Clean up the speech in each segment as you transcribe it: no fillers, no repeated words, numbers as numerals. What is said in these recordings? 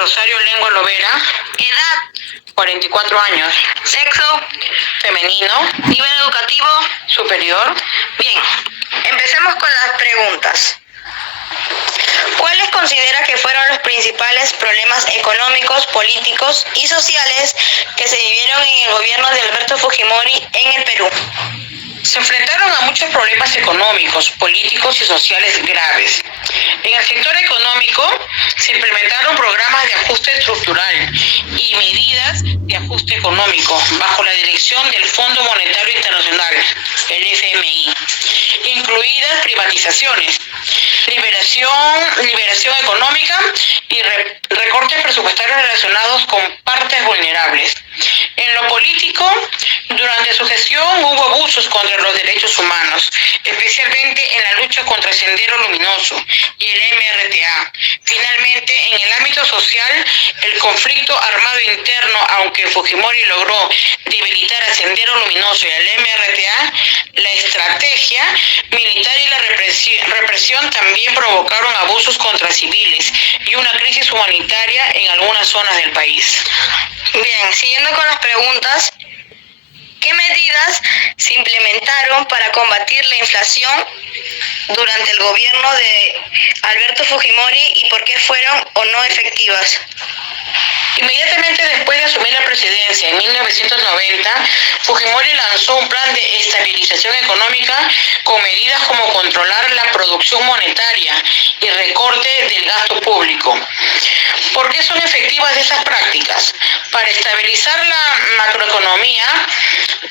Rosario Lengua Lovera. Edad, 44 años. sexo, Femenino. nivel educativo. Superior. Bien, empecemos con las preguntas. ¿Cuáles considera que fueron los principales problemas económicos, políticos y sociales que se vivieron en el gobierno de Alberto Fujimori en el Perú? Se enfrentaron a muchos problemas económicos, políticos y sociales graves. En el sector económico se implementaron programas de ajuste estructural y medidas de ajuste económico bajo la dirección del Fondo Monetario Internacional, el FMI, incluidas privatizaciones, liberación económica y recortes presupuestarios relacionados con partes vulnerables. En lo político, durante su gestión hubo abusos contra los derechos humanos, especialmente en la lucha contra Sendero Luminoso y el MRTA. Finalmente, en el ámbito social, el conflicto armado interno, aunque Fujimori logró debilitar a Sendero Luminoso y al MRTA, la estrategia militar y la represión también provocaron abusos contra civiles y una crisis humanitaria en algunas zonas del país. Bien, siguiendo con las preguntas, ¿qué medidas se implementaron para combatir la inflación durante el gobierno de Alberto Fujimori y por qué fueron o no efectivas? Inmediatamente después de asumir la presidencia en 1990, Fujimori lanzó un plan de estabilización económica con medidas como controlar la producción monetaria y recorte del gasto público. ¿Por qué son efectivas esas prácticas? Para estabilizar la macroeconomía,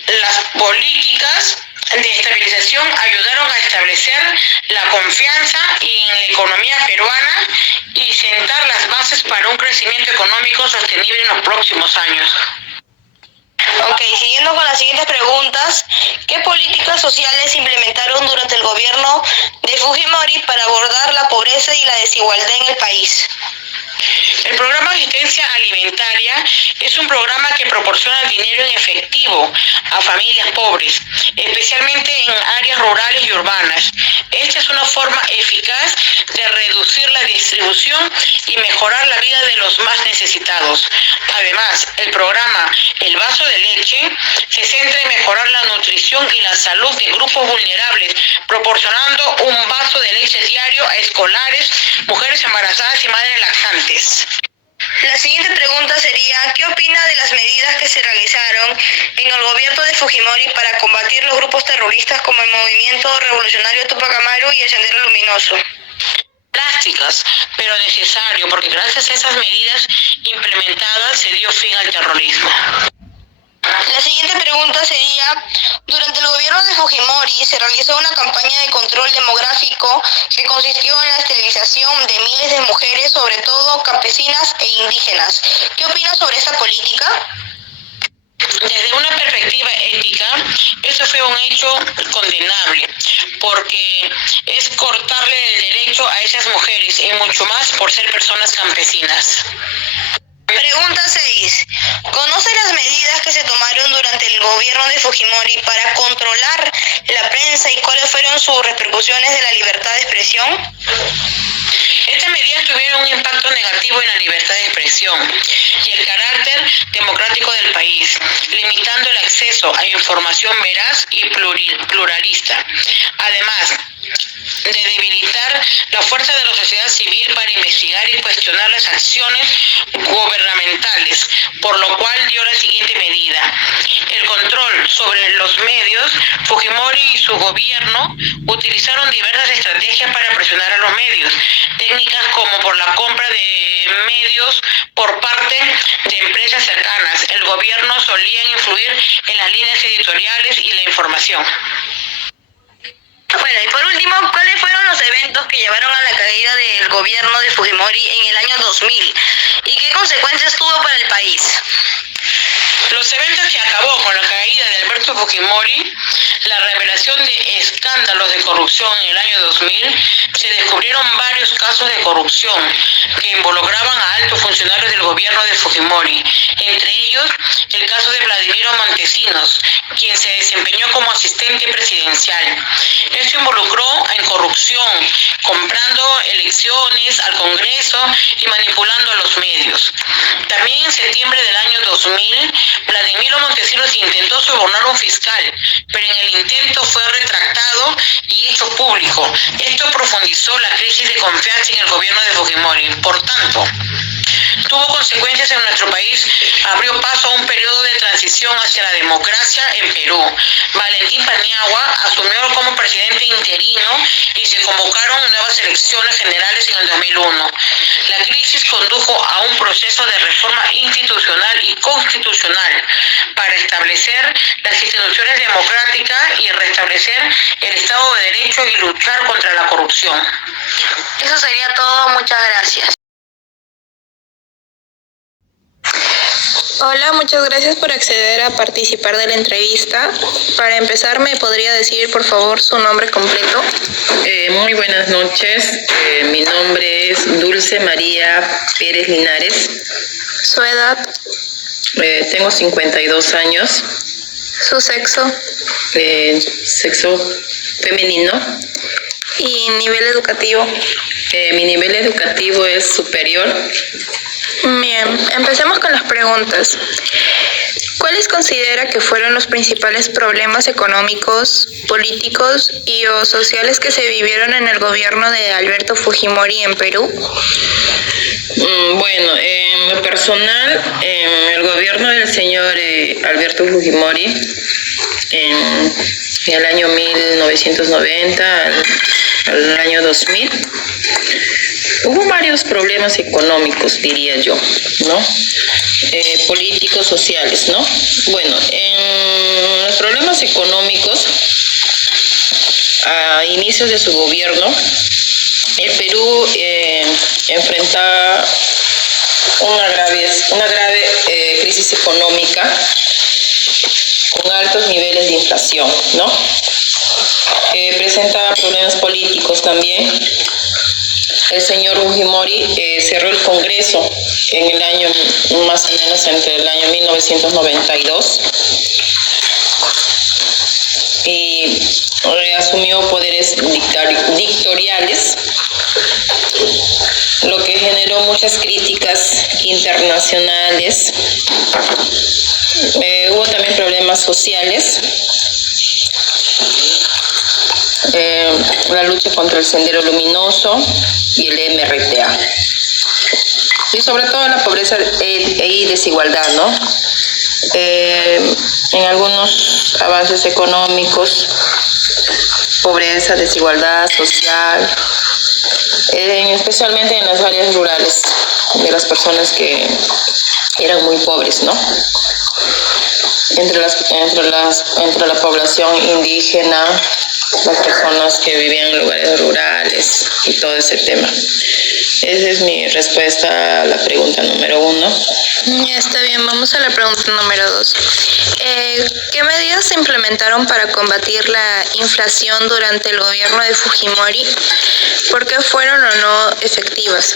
las políticas de estabilización ayudaron a establecer la confianza en la economía peruana y sentar las bases para un crecimiento económico sostenible en los próximos años. Ok, siguiendo con las siguientes preguntas, ¿qué políticas sociales implementaron durante el gobierno de Fujimori para abordar la pobreza y la desigualdad en el país? El programa de asistencia alimentaria es un programa que proporciona dinero en efectivo a familias pobres, especialmente en áreas rurales y urbanas. Esta es una forma eficaz de reducir la distribución y mejorar la vida de los más necesitados. Además, el programa El Vaso de Leche se centra en mejorar la nutrición y la salud de grupos vulnerables, proporcionando un vaso de leche diario a escolares, mujeres embarazadas y madres lactantes. La siguiente pregunta sería, ¿qué opina de las medidas que se realizaron en el gobierno de Fujimori para combatir los grupos terroristas como el Movimiento Revolucionario Tupac Amaru y el Sendero Luminoso? Drásticas, pero necesario, porque gracias a esas medidas implementadas se dio fin al terrorismo. La siguiente pregunta sería, durante el gobierno de Fujimori se realizó una campaña de control demográfico que consistió en la esterilización de miles de mujeres, sobre todo campesinas e indígenas. ¿Qué opinas sobre esta política? Desde una perspectiva ética, eso fue un hecho condenable, porque es cortarle el derecho a esas mujeres y mucho más por ser personas campesinas. Pregunta 6. ¿Conoce las medidas que se tomaron durante el gobierno de Fujimori para controlar la prensa y cuáles fueron sus repercusiones de la libertad de expresión? Estas medidas tuvieron un impacto negativo en la libertad de expresión y el carácter democrático del país, limitando el acceso a información veraz y pluralista. Además de debilitar la fuerza de la sociedad civil para investigar y cuestionar las acciones gubernamentales, por lo cual dio la siguiente medida. El control sobre los medios. Fujimori y su gobierno utilizaron diversas estrategias para presionar a los medios, técnicas como por la compra de medios por parte de empresas cercanas. El gobierno solía influir en las líneas editoriales y la información. Bueno, y por último, ¿cuáles fueron los eventos que llevaron a la caída del gobierno de Fujimori en el año 2000? ¿Y qué consecuencias tuvo para el país? Los eventos que acabó con la caída de Alberto Fujimori, la revelación de escándalos de corrupción en el año 2000, se descubrieron varios casos de corrupción que involucraban a altos funcionarios del gobierno de Fujimori, entre ellos el caso de Vladimiro Montesinos, quien se desempeñó como asistente presidencial. Esto involucró en corrupción, comprando elecciones al Congreso y manipulando a los medios. También en septiembre del año 2000, Vladimiro Montesinos intentó sobornar a un fiscal, pero en el intento fue retractado y hecho público. Esto profundizó la crisis de confianza en el gobierno de Fujimori. Por tanto, tuvo consecuencias en nuestro país, abrió paso a un periodo de transición hacia la democracia en Perú. Valentín Paniagua asumió como presidente interino y se convocaron nuevas elecciones generales en el 2001. La crisis condujo a un proceso de reforma institucional y constitucional para establecer las instituciones democráticas y restablecer el Estado de Derecho y luchar contra la corrupción. Eso sería todo, muchas gracias. Hola, muchas gracias por acceder a participar de la entrevista. Para empezar, ¿me podría decir, por favor, su nombre completo? Muy buenas noches. Mi nombre es Dulce María Pérez Linares. ¿Su edad? Tengo 52 años. ¿Su sexo? Sexo femenino. ¿Y nivel educativo? Mi nivel educativo es superior. Bien, empecemos con las preguntas. ¿Cuáles considera que fueron los principales problemas económicos, políticos y o sociales que se vivieron en el gobierno de Alberto Fujimori en Perú? Bueno, en lo personal, en el gobierno del señor Alberto Fujimori, en el año 1990 al año 2000, hubo varios problemas económicos, diría yo, ¿no? Políticos, sociales, ¿no? Bueno, en los problemas económicos, a inicios de su gobierno, el Perú enfrentaba una grave crisis económica con altos niveles de inflación, ¿no? Presentaba problemas políticos también. El señor Fujimori cerró el Congreso en el año, más o menos entre el año 1992, y asumió poderes dictatoriales, lo que generó muchas críticas internacionales. Hubo también problemas sociales. La lucha contra el Sendero Luminoso y el MRTA, y sobre todo la pobreza y desigualdad, ¿no? En algunos avances económicos, pobreza, desigualdad social, especialmente en las áreas rurales de las personas que eran muy pobres, ¿no? Entre la población indígena, las personas que vivían en lugares rurales y todo ese tema. Esa es mi respuesta a la pregunta número 1. Está bien, vamos a la pregunta número 2. ¿Qué medidas se implementaron para combatir la inflación durante el gobierno de Fujimori? ¿Por qué fueron o no efectivas?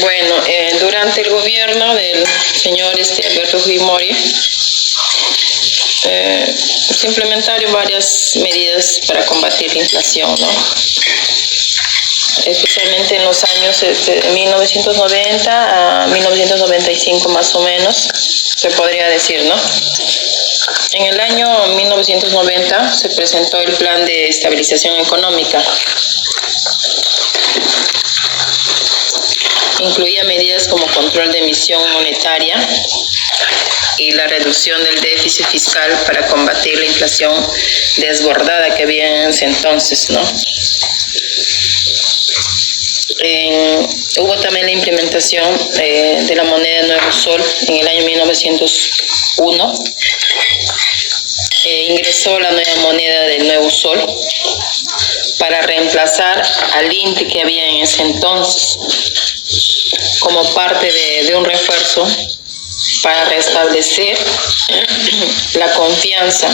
Bueno, durante el gobierno del señor Alberto Fujimori, se implementaron varias medidas para combatir la inflación, ¿no? Especialmente en los años de 1990 a 1995 más o menos, se podría decir, ¿no? En el año 1990 se presentó el Plan de Estabilización Económica. Incluía medidas como control de emisión monetaria y la reducción del déficit fiscal para combatir la inflación desbordada que había en ese entonces, ¿no? Hubo también la implementación de la moneda Nuevo Sol en el año 1901. Ingresó la nueva moneda del Nuevo Sol para reemplazar al INTE que había en ese entonces, como parte de un refuerzo para restablecer la confianza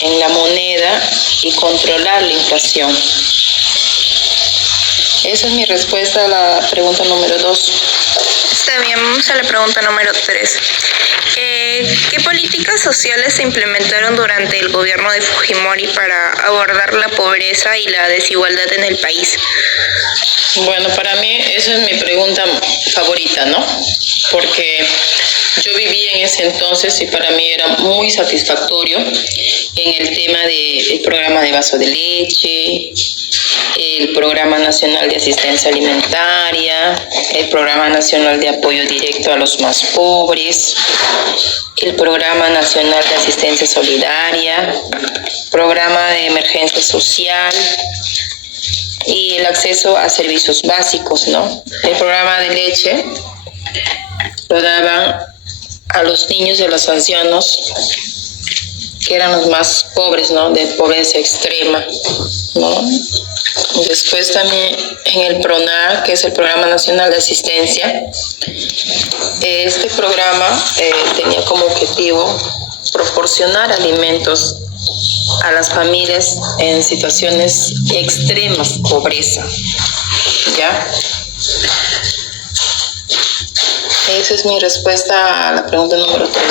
en la moneda y controlar la inflación. Esa es mi respuesta a la pregunta número 2. Está bien, vamos a la pregunta número 3. ¿Qué políticas sociales se implementaron durante el gobierno de Fujimori para abordar la pobreza y la desigualdad en el país? Bueno, para mí esa es mi pregunta favorita, ¿no? Porque yo viví en ese entonces y para mí era muy satisfactorio en el tema del programa de vaso de leche, el Programa Nacional de Asistencia Alimentaria, el Programa Nacional de Apoyo Directo a los Más Pobres, el Programa Nacional de Asistencia Solidaria, Programa de Emergencia Social y el acceso a servicios básicos, ¿no? El programa de leche lo daban a los niños y a los ancianos que eran los más pobres, ¿no? De pobreza extrema, ¿no? Después también en el PRONA, que es el Programa Nacional de Asistencia, este programa tenía como objetivo proporcionar alimentos a las familias en situaciones extremas de pobreza, ¿ya? Esa es mi respuesta a la pregunta número 3.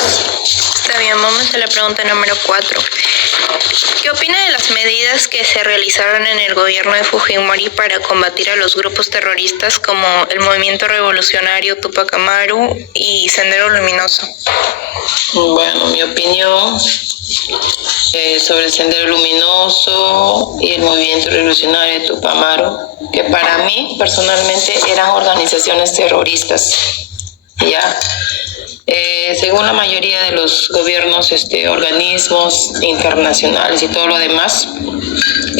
Está bien, vamos a la pregunta número 4. ¿Qué opina de las medidas que se realizaron en el gobierno de Fujimori para combatir a los grupos terroristas como el Movimiento Revolucionario Tupac Amaru y Sendero Luminoso? Bueno, mi opinión sobre el Sendero Luminoso y el Movimiento Revolucionario Tupac Amaru, que para mí personalmente eran organizaciones terroristas, ¿ya? Según la mayoría de los gobiernos, organismos internacionales y todo lo demás,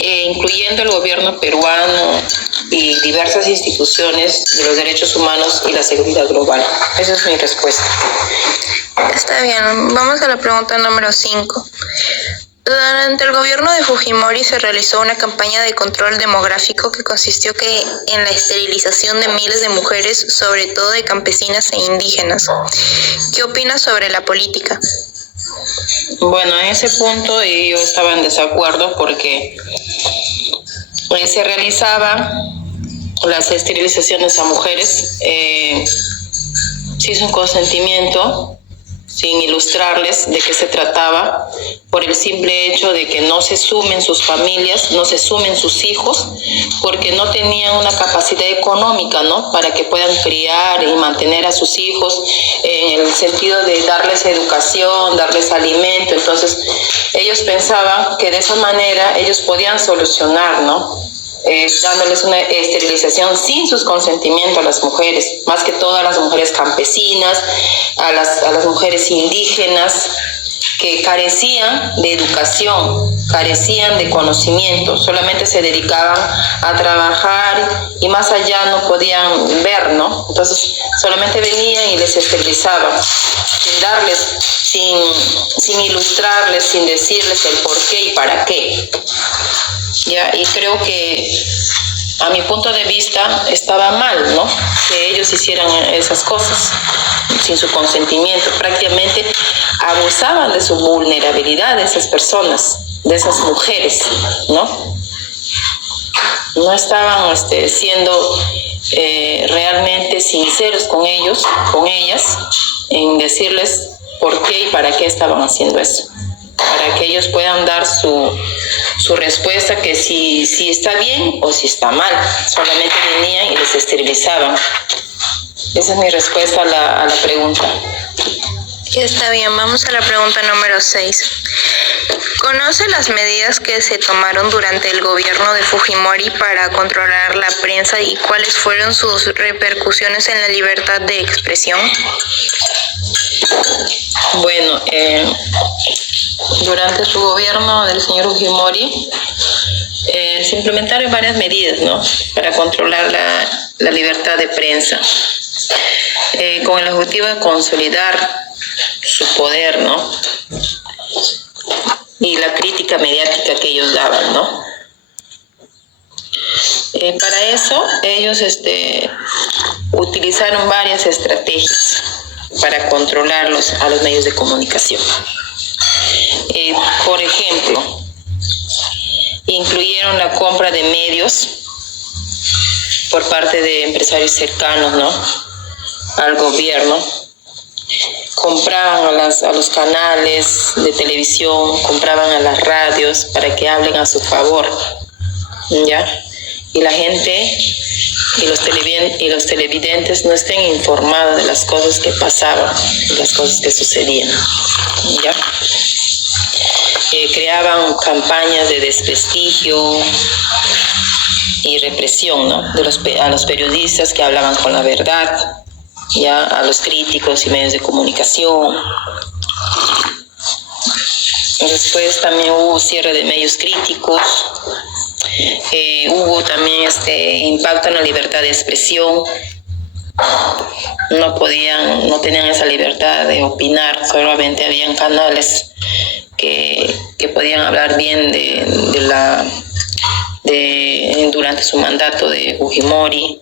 incluyendo el gobierno peruano y diversas instituciones de los derechos humanos y la seguridad global. Esa es mi respuesta. Está bien, vamos a la pregunta número 5. Durante el gobierno de Fujimori se realizó una campaña de control demográfico que consistió en la esterilización de miles de mujeres, sobre todo de campesinas e indígenas. ¿Qué opinas sobre la política? Bueno, en ese punto yo estaba en desacuerdo porque se realizaban las esterilizaciones a mujeres sin consentimiento, sin ilustrarles de qué se trataba, por el simple hecho de que no se sumen sus familias, no se sumen sus hijos, porque no tenían una capacidad económica, ¿no?, para que puedan criar y mantener a sus hijos en el sentido de darles educación, darles alimento. Entonces, ellos pensaban que de esa manera ellos podían solucionar, ¿no?, dándoles una esterilización sin sus consentimientos a las mujeres, más que todo a las mujeres campesinas, a las mujeres indígenas que carecían de educación, carecían de conocimiento, solamente se dedicaban a trabajar y más allá no podían ver, ¿no? Entonces solamente venían y les esterilizaban, sin darles, sin ilustrarles, sin decirles el por qué y para qué. ¿Ya? Y creo que a mi punto de vista estaba mal, ¿no?, que ellos hicieran esas cosas sin su consentimiento. Prácticamente abusaban de su vulnerabilidad de esas personas, de esas mujeres, ¿no? No estaban siendo realmente sinceros con ellos, con ellas, en decirles por qué y para qué estaban haciendo eso, para que ellos puedan dar su respuesta, que si está bien o si está mal. Solamente venían y les esterilizaban. Esa es mi respuesta a la pregunta. Está bien, vamos a la pregunta número 6. ¿Conoce las medidas que se tomaron durante el gobierno de Fujimori para controlar la prensa y cuáles fueron sus repercusiones en la libertad de expresión? Bueno, durante su gobierno del señor Fujimori se implementaron varias medidas, ¿no?, para controlar la libertad de prensa, con el objetivo de consolidar su poder, ¿no?, y la crítica mediática que ellos daban, ¿no? Para eso ellos utilizaron varias estrategias. para controlarlos a los medios de comunicación. Por ejemplo, incluyeron la compra de medios por parte de empresarios cercanos, ¿no?, al gobierno. Compraban a los canales de televisión, compraban a las radios para que hablen a su favor, ¿ya? Y la gente y los televidentes no estén informados de las cosas que pasaban, de las cosas que sucedían, ¿ya? Creaban campañas de desprestigio y represión, ¿no?, a los periodistas que hablaban con la verdad, ya, a los críticos y medios de comunicación. Después también hubo cierre de medios críticos, hubo también impacto en la libertad de expresión. No tenían esa libertad de opinar, solamente habían canales que podían hablar bien durante su mandato de Fujimori.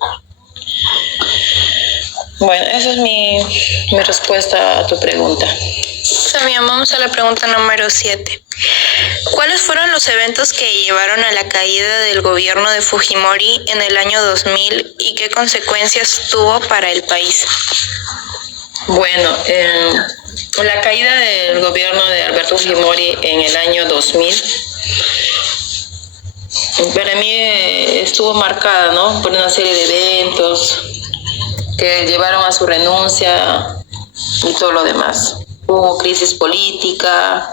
Bueno, esa es mi respuesta a tu pregunta. También vamos a la pregunta número 7. ¿Cuáles fueron los eventos que llevaron a la caída del gobierno de Fujimori en el año 2000 y qué consecuencias tuvo para el país? Bueno, la caída del gobierno de Alberto Fujimori en el año 2000 para mí estuvo marcada, ¿no?, por una serie de eventos que llevaron a su renuncia y todo lo demás. Hubo crisis política,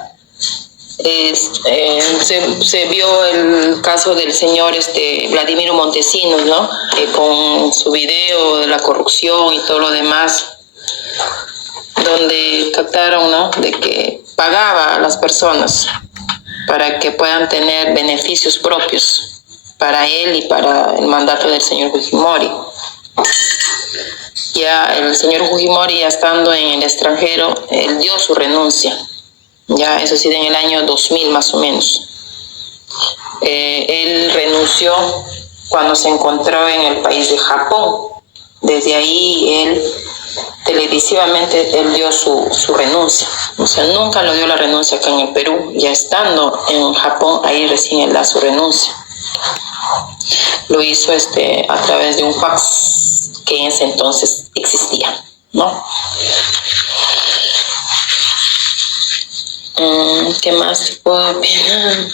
se vio el caso del señor Vladimiro Montesinos, ¿no?, con su video de la corrupción y todo lo demás, donde captaron, ¿no?, de que pagaba a las personas para que puedan tener beneficios propios para él y para el mandato del señor Fujimori. Ya el señor Fujimori, ya estando en el extranjero, él dio su renuncia, ya eso sí, en el año 2000 más o menos. Él renunció cuando se encontró en el país de Japón. Desde ahí él televisivamente él dio su renuncia. O sea, nunca lo dio la renuncia acá en el Perú. Ya estando en Japón, ahí recién él da su renuncia. Lo hizo a través de un fax que en ese entonces existía, ¿no? ¿Qué más te puedo opinar?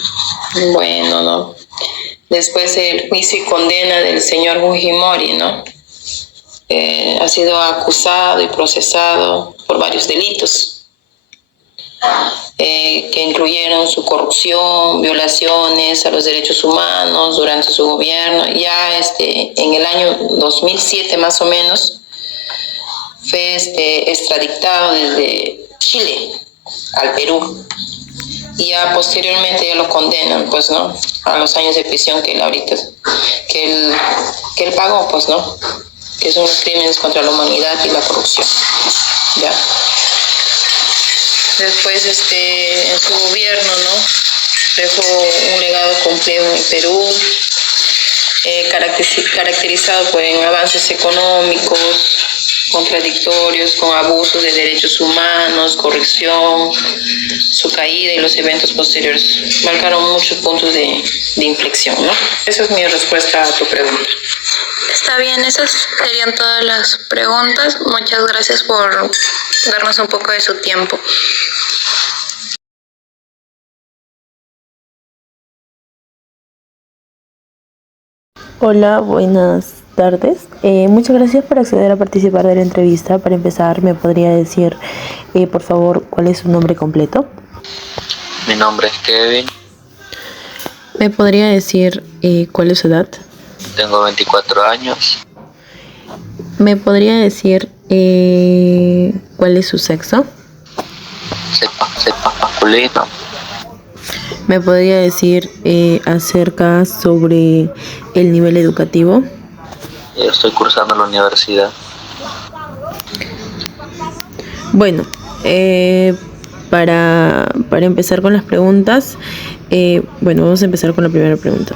Bueno, ¿no? Después el juicio y condena del señor Fujimori, ¿no? Ha sido acusado y procesado por varios delitos que incluyeron su corrupción, violaciones a los derechos humanos durante su gobierno. Ya en el año 2007 más o menos fue extraditado desde Chile al Perú, y ya posteriormente ya lo condenan, pues, ¿no?, a los años de prisión que él pagó, pues, ¿no?, que son los crímenes contra la humanidad y la corrupción, ¿ya? Después, en su gobierno, ¿no?, dejó un legado complejo en el Perú, caracterizado por avances económicos contradictorios, con abusos de derechos humanos, corrupción. Su caída y los eventos posteriores marcaron muchos puntos de inflexión, ¿no? Esa es mi respuesta a tu pregunta. Está bien, esas serían todas las preguntas. Muchas gracias por darnos un poco de su tiempo. Hola, buenas tardes. Muchas gracias por acceder a participar de la entrevista. Para empezar, ¿me podría decir, por favor, cuál es su nombre completo? Mi nombre es Kevin. ¿Me podría decir cuál es su edad? Tengo 24 años. ¿Me podría decir cuál es su sexo? Sexo masculino. ¿Me podría decir acerca sobre el nivel educativo? Estoy cursando la universidad. Bueno, Para empezar con las preguntas, vamos a empezar con la primera pregunta.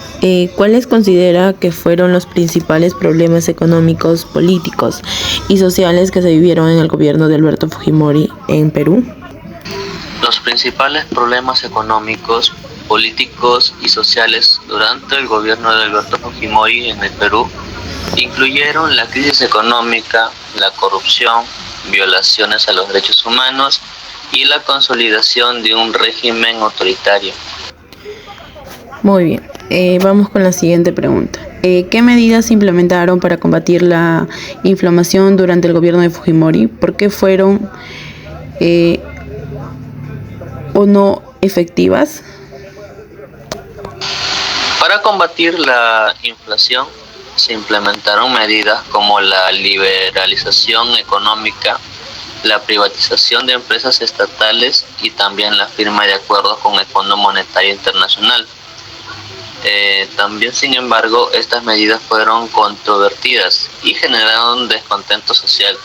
¿Cuáles considera que fueron los principales problemas económicos, políticos y sociales que se vivieron en el gobierno de Alberto Fujimori en Perú? Los principales problemas económicos, políticos y sociales durante el gobierno de Alberto Fujimori en el Perú incluyeron la crisis económica, la corrupción, violaciones a los derechos humanos y la consolidación de un régimen autoritario. Muy bien, vamos con la siguiente pregunta. ¿Qué medidas se implementaron para combatir la inflación durante el gobierno de Fujimori? ¿Por qué fueron o no efectivas? Para combatir la inflación se implementaron medidas como la liberalización económica, la privatización de empresas estatales y también la firma de acuerdos con el Fondo Monetario Internacional. También, sin embargo, estas medidas fueron controvertidas y generaron descontento social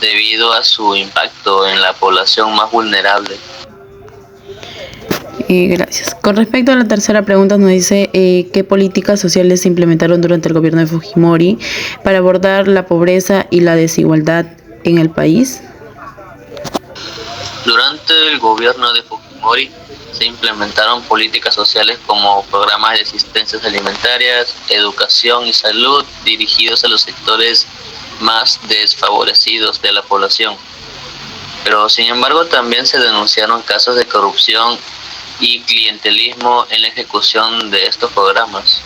debido a su impacto en la población más vulnerable. Gracias. Con respecto a la tercera pregunta, nos dice qué políticas sociales se implementaron durante el gobierno de Fujimori para abordar la pobreza y la desigualdad en el país. Durante el gobierno de Fujimori se implementaron políticas sociales como programas de asistencias alimentarias, educación y salud dirigidos a los sectores más desfavorecidos de la población. Pero sin embargo también se denunciaron casos de corrupción y clientelismo en la ejecución de estos programas.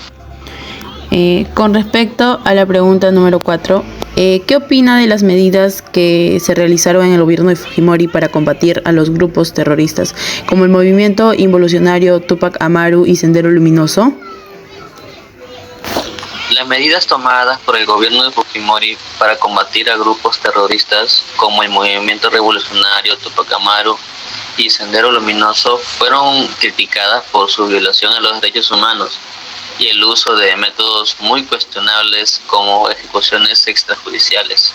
Con respecto a la pregunta número 4, ¿qué opina de las medidas que se realizaron en el gobierno de Fujimori para combatir a los grupos terroristas, como el Movimiento Involucionario Túpac Amaru y Sendero Luminoso? Las medidas tomadas por el gobierno de Fujimori para combatir a grupos terroristas como el Movimiento Revolucionario Túpac Amaru y Sendero Luminoso fueron criticadas por su violación a los derechos humanos y el uso de métodos muy cuestionables como ejecuciones extrajudiciales.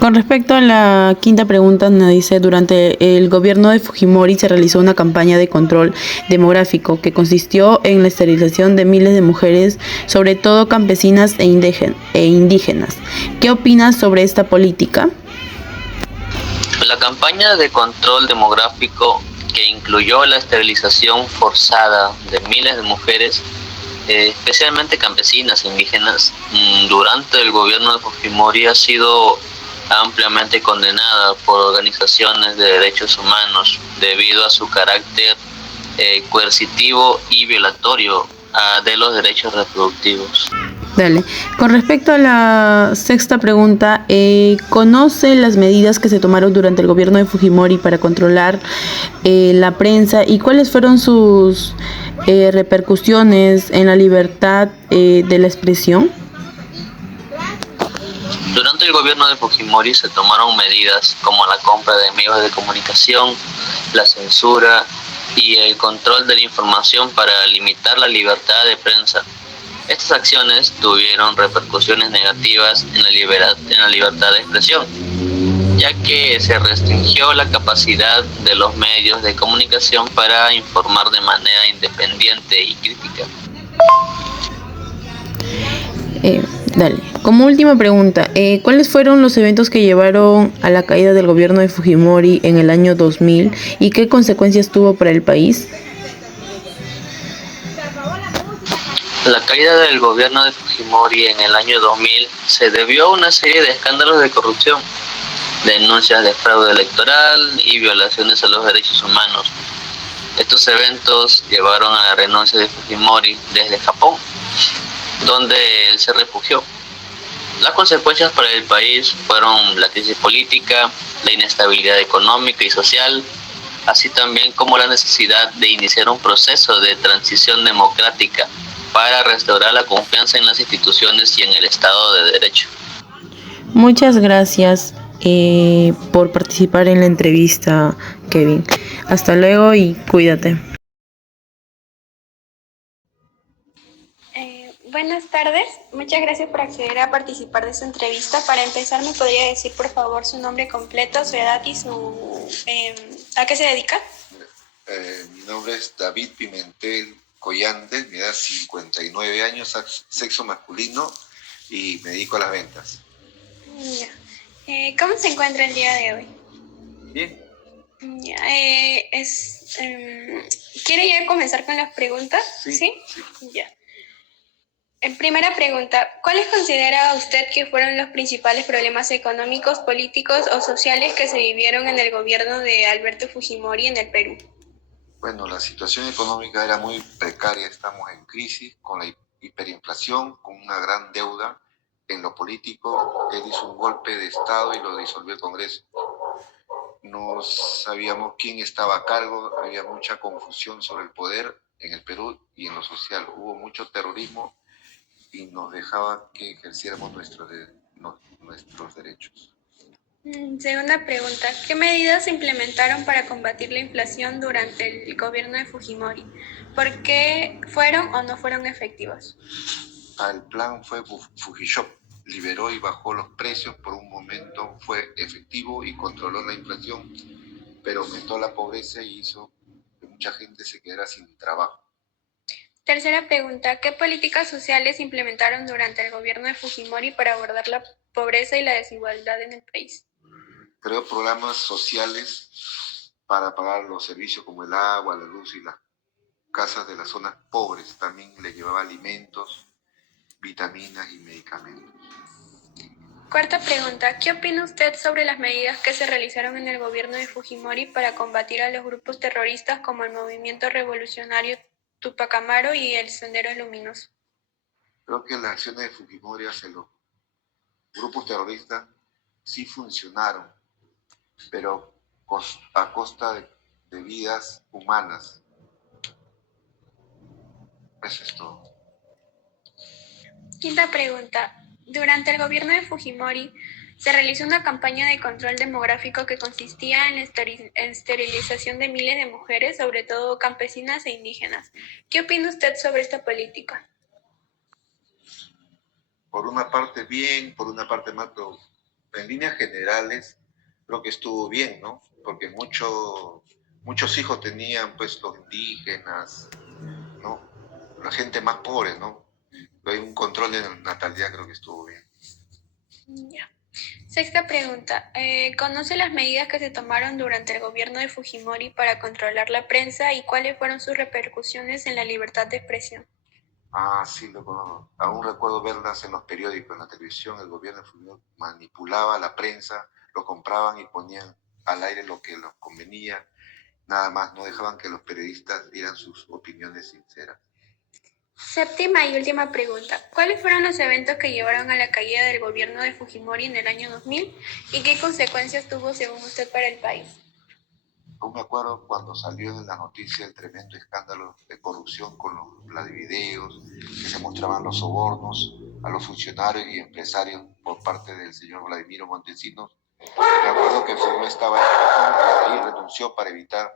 Con respecto a la quinta pregunta, nos dice, durante el gobierno de Fujimori se realizó una campaña de control demográfico que consistió en la esterilización de miles de mujeres, sobre todo campesinas e indígenas. ¿Qué opinas sobre esta política? La campaña de control demográfico, que incluyó la esterilización forzada de miles de mujeres, especialmente campesinas e indígenas, durante el gobierno de Fujimori ha sido ampliamente condenada por organizaciones de derechos humanos debido a su carácter coercitivo y violatorio de los derechos reproductivos. Dale. Con respecto a la sexta pregunta, ¿conoce las medidas que se tomaron durante el gobierno de Fujimori para controlar la prensa y cuáles fueron sus repercusiones en la libertad de la expresión? Durante el gobierno de Fujimori se tomaron medidas como la compra de medios de comunicación, la censura y el control de la información para limitar la libertad de prensa. Estas acciones tuvieron repercusiones negativas en la libertad de expresión, ya que se restringió la capacidad de los medios de comunicación para informar de manera independiente y crítica. Dale. Como última pregunta, ¿cuáles fueron los eventos que llevaron a la caída del gobierno de Fujimori en el año 2000 y qué consecuencias tuvo para el país? La caída del gobierno de Fujimori en el año 2000 se debió a una serie de escándalos de corrupción, denuncias de fraude electoral y violaciones a los derechos humanos. Estos eventos llevaron a la renuncia de Fujimori desde Japón, donde él se refugió. Las consecuencias para el país fueron la crisis política, la inestabilidad económica y social, así también como la necesidad de iniciar un proceso de transición democrática para restaurar la confianza en las instituciones y en el Estado de Derecho. Muchas gracias por participar en la entrevista, Kevin. Hasta luego y cuídate. Buenas tardes, muchas gracias por acceder a participar de esta entrevista. Para empezar, ¿me podría decir por favor su nombre completo, su edad y a qué se dedica? Mi nombre es David Pimentel Collante, mi edad 59 años, sexo masculino y me dedico a las ventas. Ya. ¿Cómo se encuentra el día de hoy? Bien. Ya. ¿Quiere ya comenzar con las preguntas? Sí. Ya. Primera pregunta, ¿cuáles considera usted que fueron los principales problemas económicos, políticos o sociales que se vivieron en el gobierno de Alberto Fujimori en el Perú? Bueno, la situación económica era muy precaria, estamos en crisis con la hiperinflación, con una gran deuda. En lo político, él hizo un golpe de Estado y lo disolvió el Congreso. No sabíamos quién estaba a cargo, había mucha confusión sobre el poder en el Perú y en lo social. Hubo mucho terrorismo y nos dejaba que ejerciéramos nuestros derechos. Segunda pregunta, ¿qué medidas se implementaron para combatir la inflación durante el gobierno de Fujimori? ¿Por qué fueron o no fueron efectivos? El plan fue Fujishop, liberó y bajó los precios, por un momento fue efectivo y controló la inflación, pero aumentó la pobreza y hizo que mucha gente se quedara sin trabajo. Tercera pregunta, ¿qué políticas sociales se implementaron durante el gobierno de Fujimori para abordar la pobreza y la desigualdad en el país? Creó programas sociales para pagar los servicios como el agua, la luz y las casas de las zonas pobres. También le llevaba alimentos, vitaminas y medicamentos. Cuarta pregunta, ¿qué opina usted sobre las medidas que se realizaron en el gobierno de Fujimori para combatir a los grupos terroristas como el Movimiento Revolucionario Tupac Amaru y el Sendero Luminoso? Creo que las acciones de Fujimori hacia los grupos terroristas sí funcionaron, pero a costa de vidas humanas. Eso es todo. Quinta pregunta, durante el gobierno de Fujimori se realizó una campaña de control demográfico que consistía en la esterilización de miles de mujeres, sobre todo campesinas e indígenas. ¿Qué opina usted sobre esta política? Por una parte bien, por una parte mal, pero en líneas generales creo que estuvo bien, ¿no? Porque muchos hijos tenían pues los indígenas, ¿no? La gente más pobre, ¿no? Hay un control de natalidad, creo que estuvo bien. Ya. Sexta pregunta. ¿Conoce las medidas que se tomaron durante el gobierno de Fujimori para controlar la prensa y cuáles fueron sus repercusiones en la libertad de expresión? Sí, lo conozco. Aún recuerdo verlas en los periódicos, en la televisión. El gobierno de Fujimori manipulaba la prensa, lo compraban y ponían al aire lo que les convenía. Nada más, no dejaban que los periodistas dieran sus opiniones sinceras. Séptima y última pregunta. ¿Cuáles fueron los eventos que llevaron a la caída del gobierno de Fujimori en el año 2000 y qué consecuencias tuvo según usted para el país? Aún me acuerdo cuando salió en la noticia el tremendo escándalo de corrupción con los videos que se mostraban los sobornos a los funcionarios y empresarios por parte del señor Vladimiro Montesinos. Me acuerdo que firmó esta y ahí renunció para evitar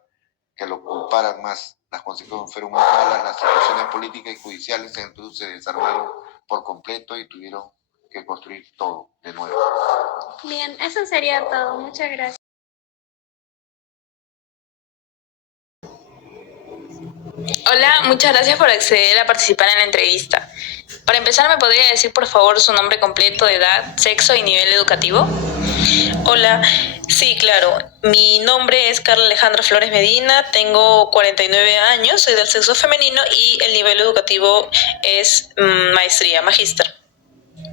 que lo culparan más. Las consecuencias fueron muy malas, las situaciones políticas y judiciales en el Perú se desarmaron por completo y tuvieron que construir todo de nuevo. Bien, eso sería todo. Muchas gracias. Hola, muchas gracias por acceder a participar en la entrevista. Para empezar, ¿me podría decir por favor su nombre completo, edad, sexo y nivel educativo? Hola, sí, claro. Mi nombre es Carla Alejandra Flores Medina, tengo 49 años, soy del sexo femenino y el nivel educativo es maestría, magíster.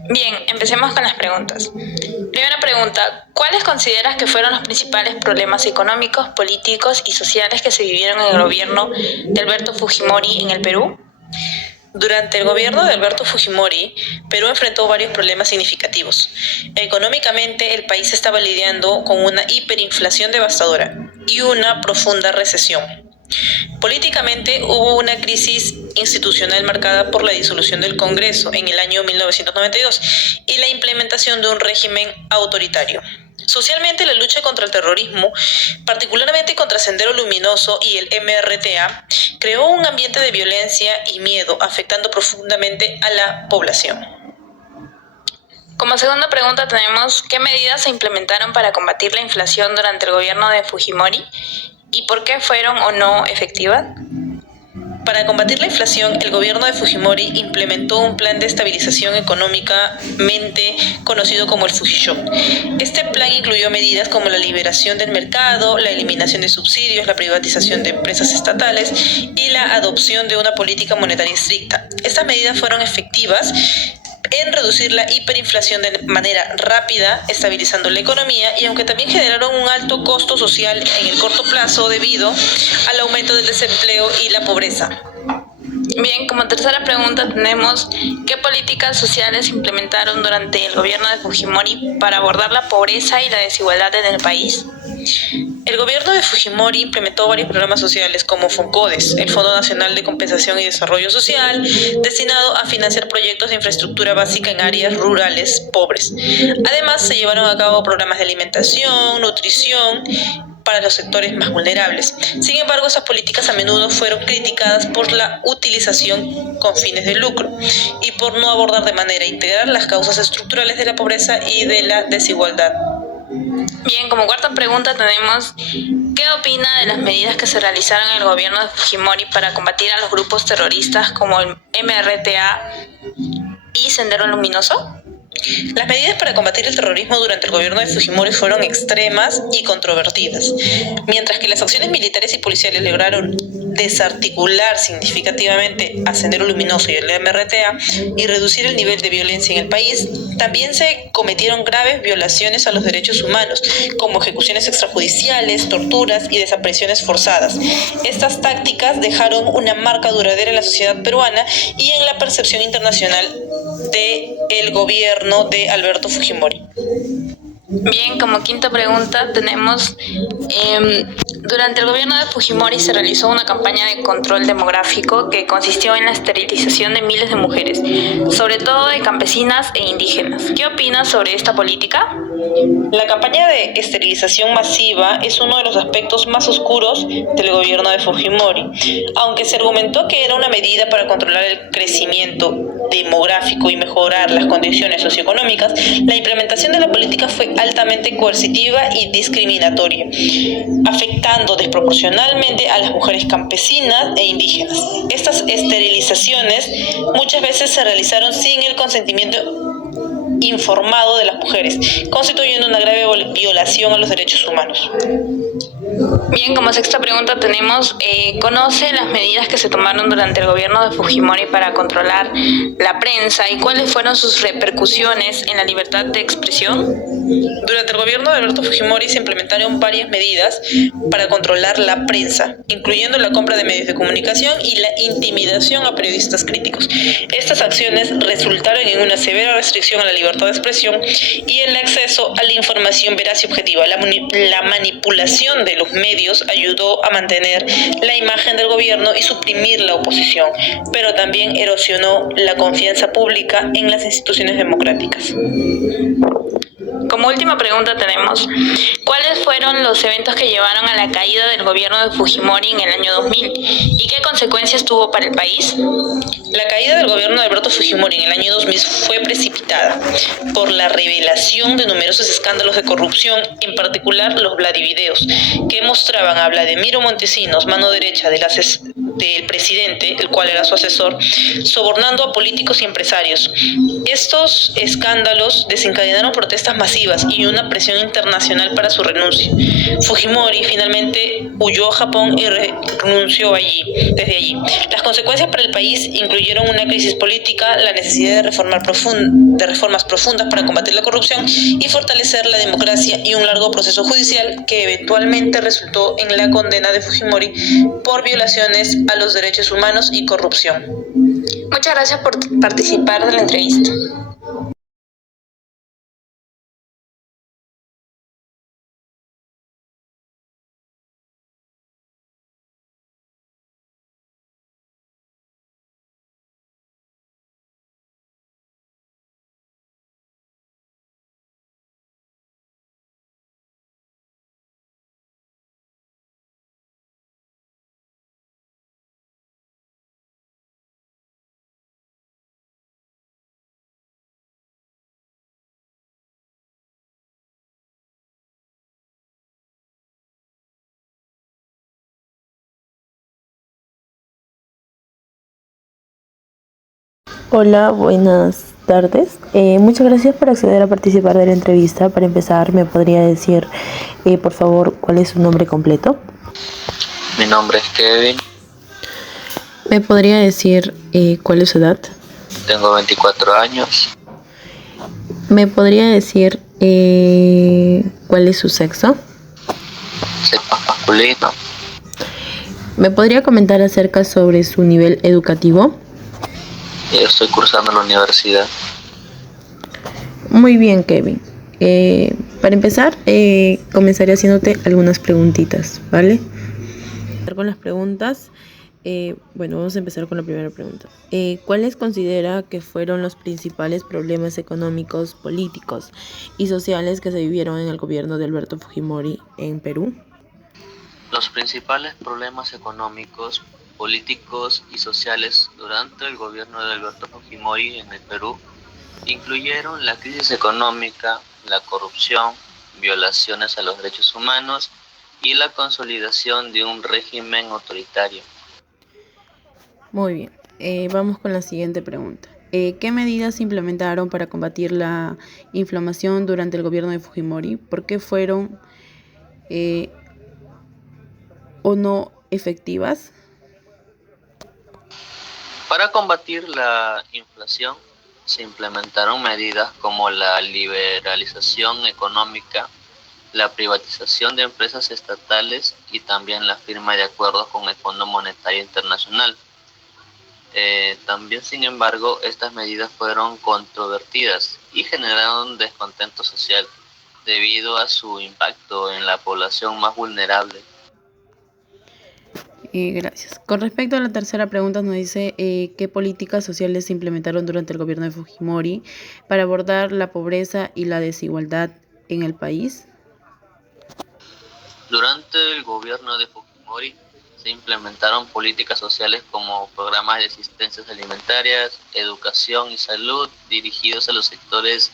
Bien, empecemos con las preguntas. Primera pregunta, ¿cuáles consideras que fueron los principales problemas económicos, políticos y sociales que se vivieron en el gobierno de Alberto Fujimori en el Perú? Durante el gobierno de Alberto Fujimori, Perú enfrentó varios problemas significativos. Económicamente, el país estaba lidiando con una hiperinflación devastadora y una profunda recesión. Políticamente, hubo una crisis institucional marcada por la disolución del Congreso en el año 1992 y la implementación de un régimen autoritario. Socialmente, la lucha contra el terrorismo, particularmente contra Sendero Luminoso y el MRTA, creó un ambiente de violencia y miedo, afectando profundamente a la población. Como segunda pregunta tenemos, ¿qué medidas se implementaron para combatir la inflación durante el gobierno de Fujimori y por qué fueron o no efectivas? Para combatir la inflación, el gobierno de Fujimori implementó un plan de estabilización económicamente conocido como el Fujishock. Este plan incluyó medidas como la liberación del mercado, la eliminación de subsidios, la privatización de empresas estatales y la adopción de una política monetaria estricta. Estas medidas fueron efectivas en reducir la hiperinflación de manera rápida, estabilizando la economía, y aunque también generaron un alto costo social en el corto plazo debido al aumento del desempleo y la pobreza. Bien, como tercera pregunta tenemos, ¿qué políticas sociales implementaron durante el gobierno de Fujimori para abordar la pobreza y la desigualdad en el país? El gobierno de Fujimori implementó varios programas sociales como FONCODES, el Fondo Nacional de Compensación y Desarrollo Social, destinado a financiar proyectos de infraestructura básica en áreas rurales pobres. Además, se llevaron a cabo programas de alimentación, nutrición, para los sectores más vulnerables. Sin embargo, esas políticas a menudo fueron criticadas por la utilización con fines de lucro y por no abordar de manera integral las causas estructurales de la pobreza y de la desigualdad. Bien, como cuarta pregunta tenemos, ¿qué opina de las medidas que se realizaron en el gobierno de Fujimori para combatir a los grupos terroristas como el MRTA y Sendero Luminoso? Las medidas para combatir el terrorismo durante el gobierno de Fujimori fueron extremas y controvertidas. Mientras que las acciones militares y policiales lograron desarticular significativamente a Sendero Luminoso y el MRTA y reducir el nivel de violencia en el país, también se cometieron graves violaciones a los derechos humanos, como ejecuciones extrajudiciales, torturas y desapariciones forzadas. Estas tácticas dejaron una marca duradera en la sociedad peruana y en la percepción internacional del gobierno de Alberto Fujimori. Bien, como quinta pregunta tenemos, durante el gobierno de Fujimori se realizó una campaña de control demográfico que consistió en la esterilización de miles de mujeres, sobre todo de campesinas e indígenas. ¿Qué opinas sobre esta política? La campaña de esterilización masiva es uno de los aspectos más oscuros del gobierno de Fujimori. Aunque se argumentó que era una medida para controlar el crecimiento demográfico y mejorar las condiciones socioeconómicas, la implementación de la política fue altamente coercitiva y discriminatoria, afectando desproporcionalmente a las mujeres campesinas e indígenas. Estas esterilizaciones muchas veces se realizaron sin el consentimiento informado de las mujeres, constituyendo una grave violación a los derechos humanos. Bien, como sexta pregunta tenemos, ¿conoce las medidas que se tomaron durante el gobierno de Fujimori para controlar la prensa y cuáles fueron sus repercusiones en la libertad de expresión? Durante el gobierno de Alberto Fujimori se implementaron varias medidas para controlar la prensa, incluyendo la compra de medios de comunicación y la intimidación a periodistas críticos. Estas acciones resultaron en una severa restricción a la libertad de expresión y el acceso a la información veraz y objetiva. La manipulación de los medios ayudó a mantener la imagen del gobierno y suprimir la oposición, pero también erosionó la confianza pública en las instituciones democráticas. Como última pregunta tenemos, ¿cuáles fueron los eventos que llevaron a la caída del gobierno de Fujimori en el año 2000 y qué consecuencias tuvo para el país? La caída del gobierno de Alberto Fujimori en el año 2000 fue precipitada por la revelación de numerosos escándalos de corrupción, en particular los Vladivideos, que mostraban a Vladimiro Montesinos, mano derecha del presidente, el cual era su asesor, sobornando a políticos y empresarios. Estos escándalos desencadenaron protestas masivas y una presión internacional para su renuncia. Fujimori finalmente huyó a Japón y renunció desde allí. Las consecuencias para el país incluyeron una crisis política, la necesidad de reformas profundas para combatir la corrupción y fortalecer la democracia, y un largo proceso judicial que eventualmente resultó en la condena de Fujimori por violaciones a los derechos humanos y corrupción. Muchas gracias por participar de la entrevista. Hola, buenas tardes. Muchas gracias por acceder a participar de la entrevista. Para empezar, ¿me podría decir, por favor, cuál es su nombre completo? Mi nombre es Kevin, ¿Me podría decir cuál es su edad? tengo 24 años, ¿Me podría decir cuál es su sexo? sexo masculino. ¿Me podría comentar acerca sobre su nivel educativo? Yo estoy cursando la universidad. Muy bien, Kevin. Para empezar, comenzaré haciéndote algunas preguntitas, ¿vale? Con las preguntas, bueno, vamos a empezar con la primera pregunta. ¿Cuáles considera que fueron los principales problemas económicos, políticos y sociales que se vivieron en el gobierno de Alberto Fujimori en Perú? Los principales problemas económicos, políticos y sociales durante el gobierno de Alberto Fujimori en el Perú incluyeron la crisis económica, la corrupción, violaciones a los derechos humanos y la consolidación de un régimen autoritario. Muy bien, vamos con la siguiente pregunta. ¿Qué medidas se implementaron para combatir la inflación durante el gobierno de Fujimori? ¿Por qué fueron o no efectivas? Para combatir la inflación, se implementaron medidas como la liberalización económica, la privatización de empresas estatales y también la firma de acuerdos con el Fondo Monetario Internacional. También, sin embargo, estas medidas fueron controvertidas y generaron descontento social debido a su impacto en la población más vulnerable. Gracias. Con respecto a la tercera pregunta, nos dice qué políticas sociales se implementaron durante el gobierno de Fujimori para abordar la pobreza y la desigualdad en el país. Durante el gobierno de Fujimori se implementaron políticas sociales como programas de asistencias alimentarias, educación y salud dirigidos a los sectores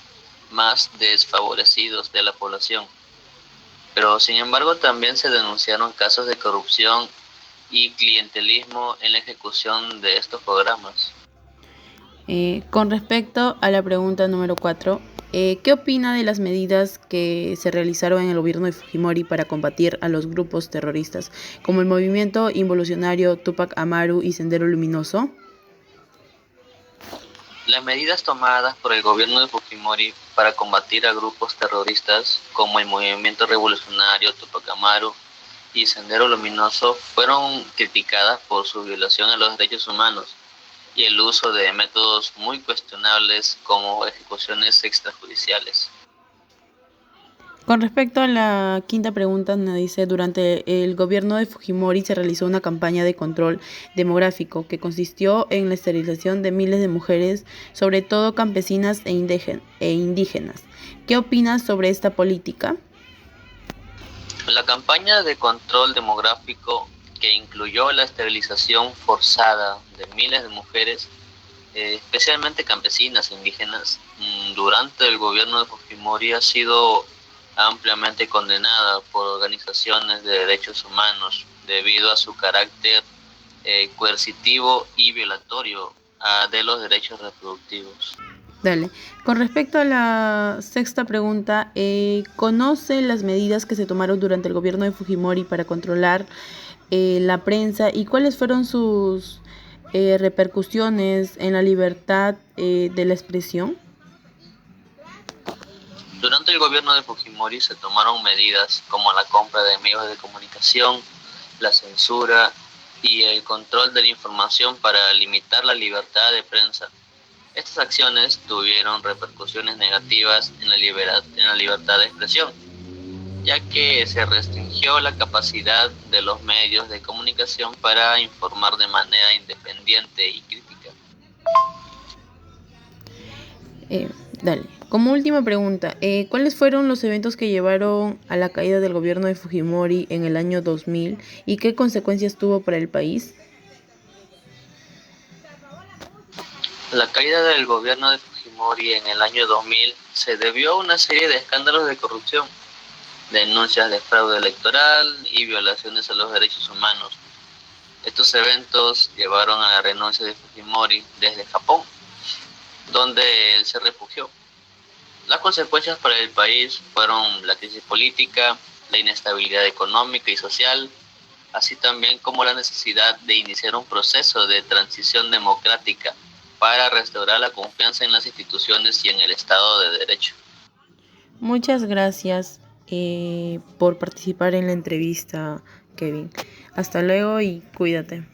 más desfavorecidos de la población. Pero sin embargo también se denunciaron casos de corrupción y clientelismo en la ejecución de estos programas. Con respecto a la pregunta número 4, ¿qué opina de las medidas que se realizaron en el gobierno de Fujimori para combatir a los grupos terroristas, como el movimiento involucionario Tupac Amaru y Sendero Luminoso? Las medidas tomadas por el gobierno de Fujimori para combatir a grupos terroristas como el movimiento revolucionario Tupac Amaru y Sendero Luminoso fueron criticadas por su violación a los derechos humanos y el uso de métodos muy cuestionables como ejecuciones extrajudiciales. Con respecto a la quinta pregunta, nos dice, durante el gobierno de Fujimori se realizó una campaña de control demográfico que consistió en la esterilización de miles de mujeres, sobre todo campesinas e indígenas. ¿Qué opinas sobre esta política? La campaña de control demográfico, que incluyó la esterilización forzada de miles de mujeres, especialmente campesinas e indígenas, durante el gobierno de Fujimori ha sido ampliamente condenada por organizaciones de derechos humanos debido a su carácter coercitivo y violatorio de los derechos reproductivos. Dale. Con respecto a la sexta pregunta, ¿conoce las medidas que se tomaron durante el gobierno de Fujimori para controlar la prensa y cuáles fueron sus repercusiones en la libertad de la expresión? Durante el gobierno de Fujimori se tomaron medidas como la compra de medios de comunicación, la censura y el control de la información para limitar la libertad de prensa. Estas acciones tuvieron repercusiones negativas en la libertad de expresión, ya que se restringió la capacidad de los medios de comunicación para informar de manera independiente y crítica. Dale. Como última pregunta, ¿cuáles fueron los eventos que llevaron a la caída del gobierno de Fujimori en el año 2000 y qué consecuencias tuvo para el país? La caída del gobierno de Fujimori en el año 2000 se debió a una serie de escándalos de corrupción, denuncias de fraude electoral y violaciones a los derechos humanos. Estos eventos llevaron a la renuncia de Fujimori desde Japón donde él se refugió. Las consecuencias para el país fueron la crisis política, la inestabilidad económica y social, así también como la necesidad de iniciar un proceso de transición democrática para restaurar la confianza en las instituciones y en el Estado de Derecho. Muchas gracias por participar en la entrevista, Kevin. Hasta luego y cuídate.